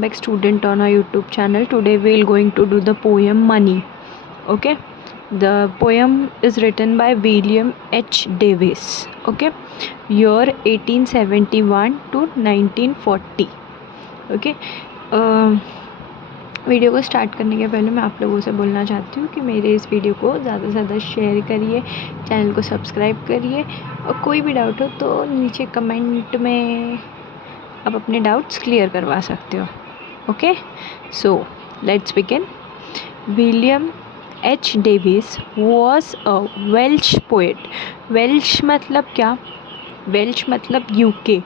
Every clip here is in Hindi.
back student on our YouTube channel. Today we're going to do the poem Money. Okay, the poem is written by William H. Davis. Okay, year 1871 to 1940. Okay, video को स्टार्ट करने के पहले मैं आप लोगों से बोलना चाहती हूँ कि मेरे इस वीडियो को ज़्यादा से ज़्यादा शेयर करिए, चैनल को सब्सक्राइब करिए और कोई भी डाउट हो तो नीचे कमेंट में आप अपने डाउट्स क्लियर करवा सकते हो. Okay, so let's begin. William H Davis was a Welsh poet. Welsh मतलब क्या? वेल्श मतलब यूके,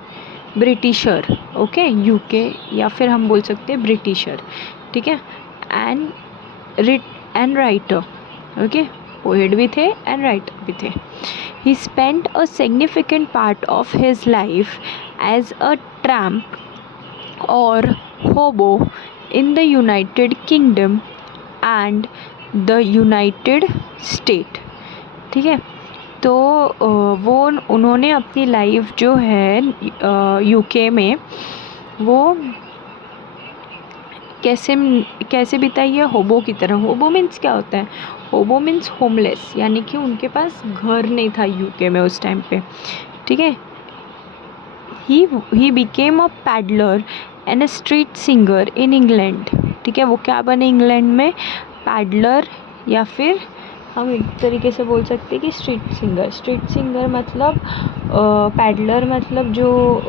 ब्रिटिशर. ओके, यूके या फिर हम बोल सकते हैं ब्रिटिशर. ठीक है. And writer. ओके, पोएट भी थे एंड राइटर भी थे. He spent a significant part of his life as a tramp और hobo in the United Kingdom and the United State. ठीक है. तो वो उन्होंने अपनी लाइफ जो है यूके में वो कैसे बिताई है? होबो की तरह. होबो मीन्स क्या होता है? होबो मीन्स होमलेस, यानी कि उनके पास घर नहीं था यूके में उस टाइम पे. ठीक है. He became a peddler and a street singer in England. ठीक है. वो क्या बने इंग्लैंड में? पैडलर, या फिर हम एक तरीके से बोल सकते हैं कि स्ट्रीट सिंगर. स्ट्रीट सिंगर मतलब पैडलर मतलब जो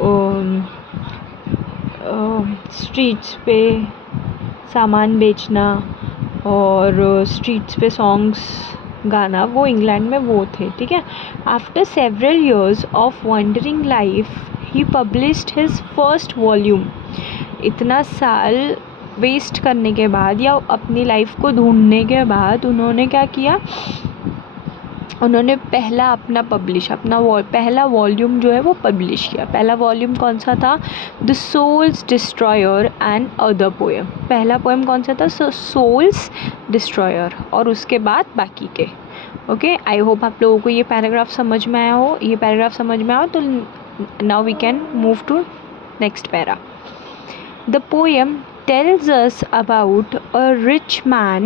स्ट्रीट्स पे सामान बेचना और स्ट्रीट्स पे सॉन्ग्स गाना, वो इंग्लैंड में वो थे. ठीक है. After several years of wondering life he published his first volume. इतना साल वेस्ट करने के बाद या अपनी लाइफ को ढूंढने के बाद उन्होंने क्या किया? उन्होंने पहला वॉल्यूम जो है वो पब्लिश किया. पहला वॉल्यूम कौन सा था? The Soul's Destroyer and other poem. पहला पोएम कौन सा था? सोल्स डिस्ट्रॉयर, और उसके बाद बाकी के. ओके, आई होप आप लोगों को ये पैराग्राफ समझ में आया हो. तो now we can move to next para. The poem tells us about a rich man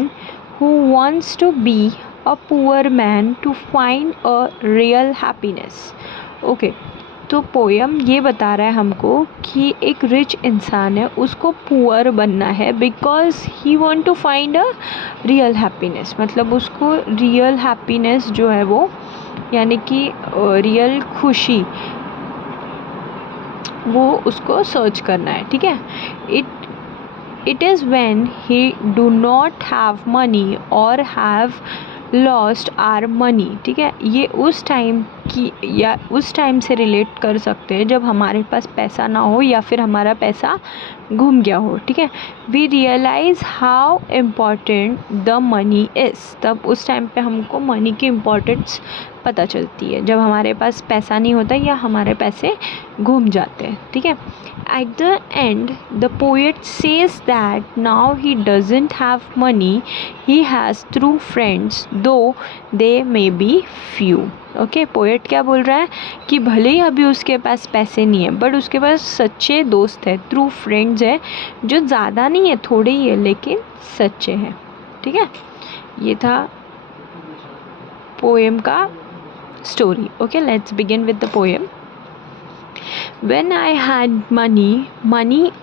who wants to be a poor man to find a real happiness. Okay, तो पोएम ये बता रहा है हमको कि एक रिच इंसान है, उसको पुअर बनना है because he want to find a real happiness. मतलब उसको रियल हैप्पीनेस जो है वो, यानी कि रियल खुशी, वो उसको सर्च करना है. ठीक है. It is when he do not have money or have lost our money. ठीक है. ये उस टाइम से रिलेट कर सकते हैं जब हमारे पास पैसा ना हो या फिर हमारा पैसा घूम गया हो. ठीक है. We realize how important the money is. तब उस टाइम पे हमको मनी की इम्पोर्टेंस पता चलती है जब हमारे पास पैसा नहीं होता या हमारे पैसे घूम जाते हैं. ठीक है. At the end the poet says that now he doesn't have money, he has true friends though they may be few. Okay, poet क्या बोल रहा है कि भले ही अभी उसके पास पैसे नहीं है बट उसके पास सच्चे दोस्त है, ट्रू फ्रेंड्स है, जो ज़्यादा नहीं है, थोड़े ही है लेकिन सच्चे हैं. ठीक है. ये था पोएम का story. Okay, let's begin with the poem. When I had money,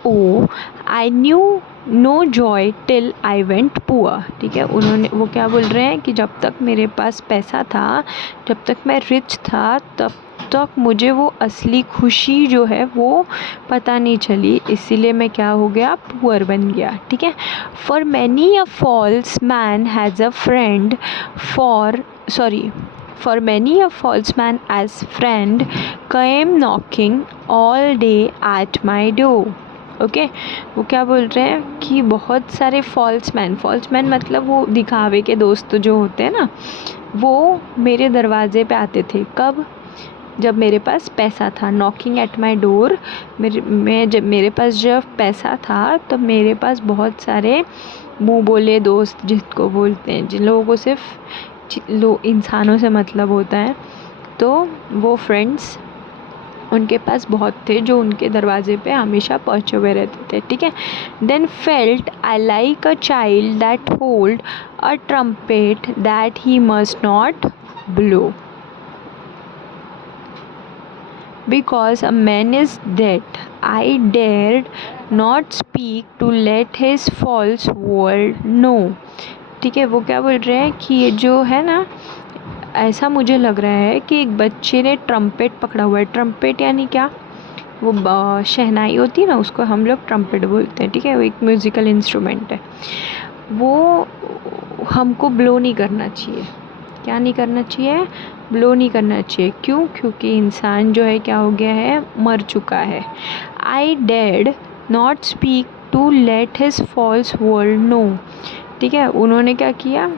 oh, I knew no joy till I went poor. ठीक है. वो क्या बोल रहे हैं कि जब तक मेरे पास पैसा था, जब तक मैं रिच था, तब तक मुझे वो असली खुशी जो है वो पता नहीं चली, इसीलिए मैं क्या हो गया? पुअर बन गया. ठीक है. For many a false man has a friend, for many a false man as friend came knocking all day at my door. Okay, वो क्या बोल रहे हैं कि बहुत सारे फॉल्स मैन मतलब वो दिखावे के दोस्त जो होते हैं ना, वो मेरे दरवाजे पे आते थे. कब? जब मेरे पास पैसा था. नॉकिंग एट माई डोर, मेरे पास जब पैसा था तो मेरे पास बहुत सारे मुँह बोले दोस्त, जिसको बोलते हैं, जिन लोगों को सिर्फ इंसानों से मतलब होता है, तो वो फ्रेंड्स उनके पास बहुत थे जो उनके दरवाजे पे हमेशा पहुँचे हुए रहते थे, ठीक है। Then felt I like a child that hold a trumpet that he must not blow because a man is dead. I dared not speak to let his false world know. ठीक है, वो क्या बोल रहे हैं कि ये जो है ना, ऐसा मुझे लग रहा है कि एक बच्चे ने ट्रम्पेट पकड़ा हुआ है। ट्रम्पेट यानी क्या, वो शहनाई होती है ना, उसको हम लोग ट्रम्पेट बोलते हैं, ठीक है। वो एक म्यूज़िकल इंस्ट्रूमेंट है। वो हमको ब्लो नहीं करना चाहिए। क्या नहीं करना चाहिए? ब्लो नहीं करना चाहिए। क्यों? क्योंकि इंसान जो है क्या हो गया है, मर चुका है। I did not speak to let his false world know, ठीक है। उन्होंने क्या किया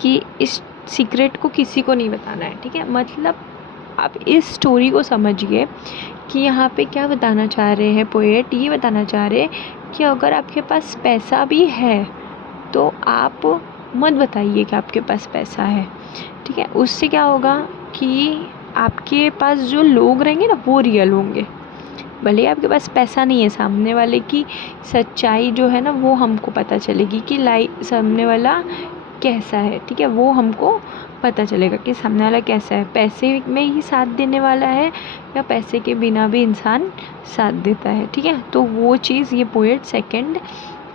कि इस सीक्रेट को किसी को नहीं बताना है, ठीक है। मतलब आप इस स्टोरी को समझिए कि यहाँ पे क्या बताना चाह रहे हैं पोएट, ये बताना चाह रहे हैं कि अगर आपके पास पैसा भी है तो आप मत बताइए कि आपके पास पैसा है, ठीक है। उससे क्या होगा कि आपके पास जो लोग रहेंगे ना वो रियल होंगे। भले ही आपके पास पैसा नहीं है, सामने वाले की सच्चाई जो है ना वो हमको पता चलेगी कि सामने वाला कैसा है, ठीक है। वो हमको पता चलेगा कि सामने वाला कैसा है, पैसे में ही साथ देने वाला है या पैसे के बिना भी इंसान साथ देता है, ठीक है। तो वो चीज़ ये पोएट सेकंड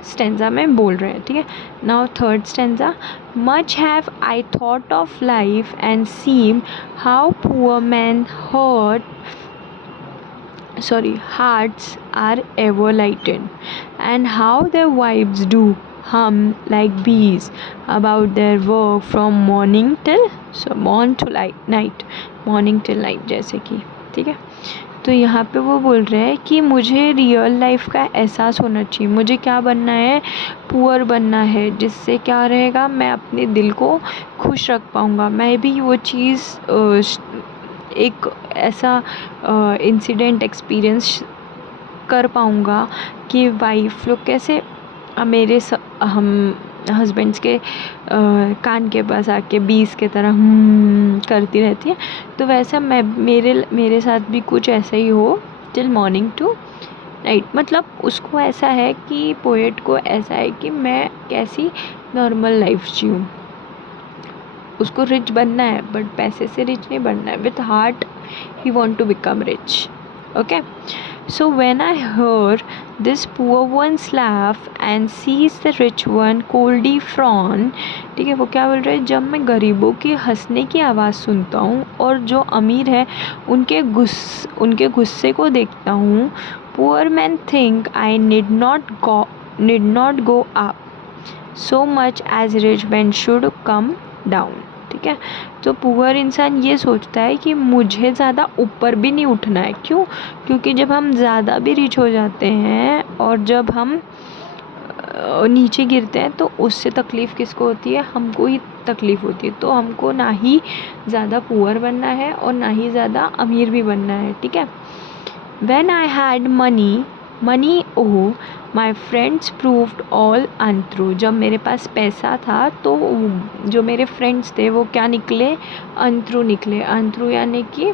स्टेंजा में बोल रहे हैं, ठीक है। Now third stanza, much have I thought of life and seem how poor man hearts are ever lightened, and how their wives do hum like bees about their work from morning till night, जैसे कि, ठीक है। तो यहाँ पे वो बोल रहे हैं कि मुझे रियल लाइफ का एहसास होना चाहिए। मुझे क्या बनना है? पुअर बनना है, जिससे क्या रहेगा, मैं अपने दिल को खुश रख पाऊँगा। मैं भी वो चीज़ एक ऐसा इंसिडेंट एक्सपीरियंस कर पाऊँगा कि वाइफ लोग कैसे मेरे हम हस्बैंड्स के कान के पास आके बीस के तरह करती रहती है। तो वैसा मैं मेरे साथ भी कुछ ऐसा ही हो टिल मॉर्निंग टू नाइट। मतलब उसको ऐसा है कि पोएट को ऐसा है कि मैं कैसी नॉर्मल लाइफ जीऊँ। उसको रिच बनना है बट पैसे से रिच नहीं बनना है। With heart he want to become rich, okay. So when I hear this poor one's laugh and sees the rich one coldly frown, ठीक है। वो क्या बोल रहे हैं, जब मैं गरीबों की हंसने की आवाज़ सुनता हूँ और जो अमीर है उनके गुस्से को देखता हूँ, poor men think I need not go up so much as rich men should come down, ठीक है। तो पुअर इंसान ये सोचता है कि मुझे ज़्यादा ऊपर भी नहीं उठना है। क्यों? क्योंकि जब हम ज़्यादा भी रिच हो जाते हैं और जब हम नीचे गिरते हैं तो उससे तकलीफ़ किसको होती है? हमको ही तकलीफ़ होती है। तो हमको ना ही ज़्यादा पुअर बनना है और ना ही ज़्यादा अमीर भी बनना है, ठीक है। When I had money oh my friends proved all untrue। जब मेरे पास पैसा था तो जो मेरे फ्रेंड्स थे वो क्या निकले? अनट्रू निकले। अनट्रू यानी कि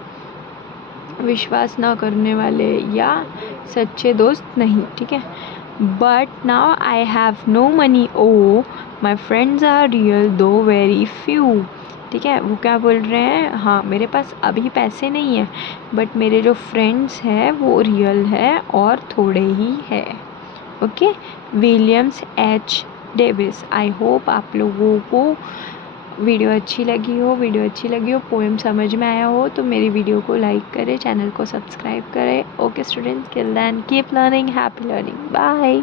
विश्वास ना करने वाले या सच्चे दोस्त नहीं, ठीक है। But now I have no money oh my friends are real though very few, ठीक है। वो क्या बोल रहे हैं, हाँ मेरे पास अभी पैसे नहीं है बट मेरे जो फ्रेंड्स हैं वो रियल है और थोड़े ही है, okay. Williams H Davis. I hope आप लोगों को वीडियो अच्छी लगी हो, पोएम समझ में आया हो तो मेरी वीडियो को लाइक करें, चैनल को सब्सक्राइब करें। Okay students, till then keep learning, happy learning, bye.